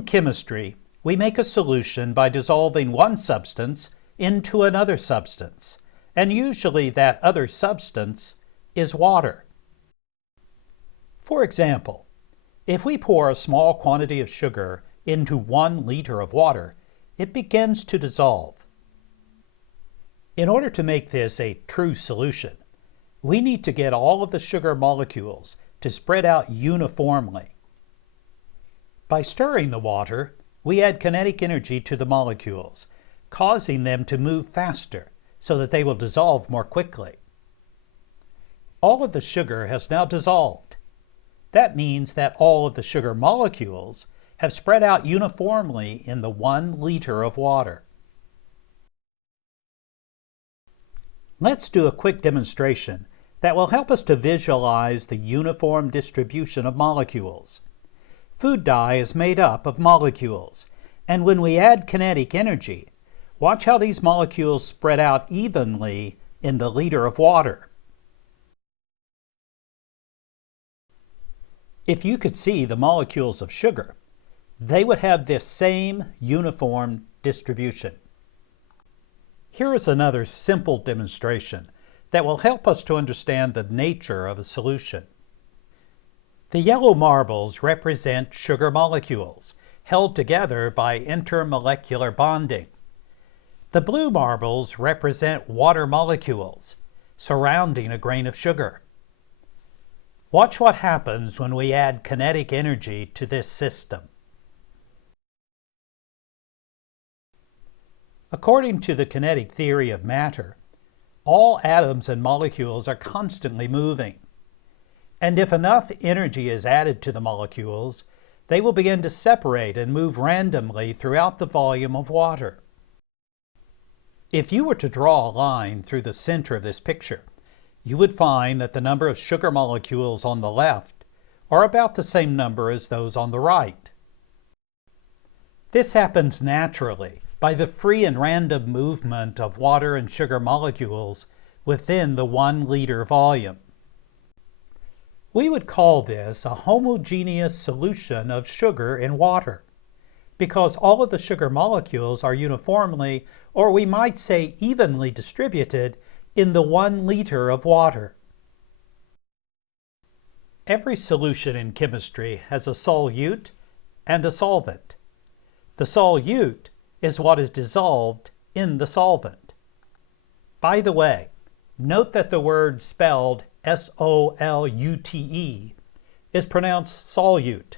In chemistry, we make a solution by dissolving one substance into another substance, and usually that other substance is water. For example, if we pour a small quantity of sugar into 1 liter of water, it begins to dissolve. In order to make this a true solution, we need to get all of the sugar molecules to spread out uniformly. By stirring the water, we add kinetic energy to the molecules, causing them to move faster so that they will dissolve more quickly. All of the sugar has now dissolved. That means that all of the sugar molecules have spread out uniformly in the 1 liter of water. Let's do a quick demonstration that will help us to visualize the uniform distribution of molecules. Food dye is made up of molecules, and when we add kinetic energy, watch how these molecules spread out evenly in the liter of water. If you could see the molecules of sugar, they would have this same uniform distribution. Here is another simple demonstration that will help us to understand the nature of a solution. The yellow marbles represent sugar molecules held together by intermolecular bonding. The blue marbles represent water molecules surrounding a grain of sugar. Watch what happens when we add kinetic energy to this system. According to the kinetic theory of matter, all atoms and molecules are constantly moving. And if enough energy is added to the molecules, they will begin to separate and move randomly throughout the volume of water. If you were to draw a line through the center of this picture, you would find that the number of sugar molecules on the left are about the same number as those on the right. This happens naturally by the free and random movement of water and sugar molecules within the 1 liter volume. We would call this a homogeneous solution of sugar in water, because all of the sugar molecules are uniformly, or we might say evenly distributed, in the 1 liter of water. Every solution in chemistry has a solute and a solvent. The solute is what is dissolved in the solvent. By the way, note that the word spelled S-O-L-U-T-E is pronounced solute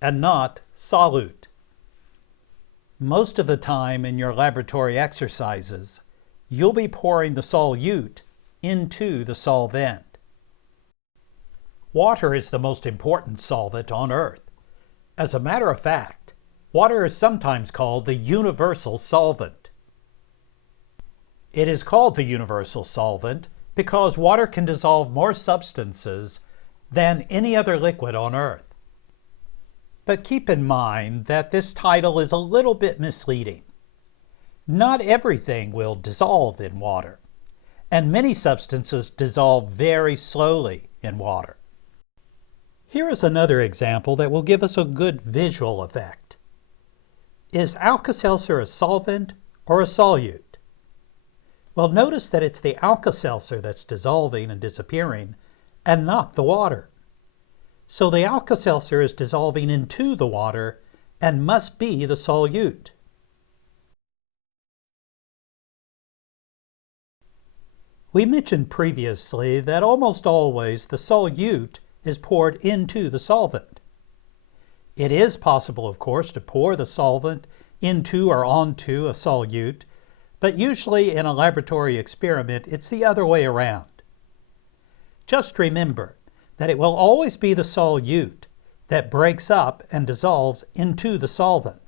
and not solute. Most of the time in your laboratory exercises, you'll be pouring the solute into the solvent. Water is the most important solvent on Earth. As a matter of fact, water is sometimes called the universal solvent. It is called the universal solvent because water can dissolve more substances than any other liquid on Earth. But keep in mind that this title is a little bit misleading. Not everything will dissolve in water, and many substances dissolve very slowly in water. Here is another example that will give us a good visual effect. Is Alka-Seltzer a solvent or a solute? Well, notice that it's the Alka-Seltzer that's dissolving and disappearing, and not the water. So the Alka-Seltzer is dissolving into the water and must be the solute. We mentioned previously that almost always the solute is poured into the solvent. It is possible, of course, to pour the solvent into or onto a solute, but usually in a laboratory experiment, it's the other way around. Just remember that it will always be the solute that breaks up and dissolves into the solvent.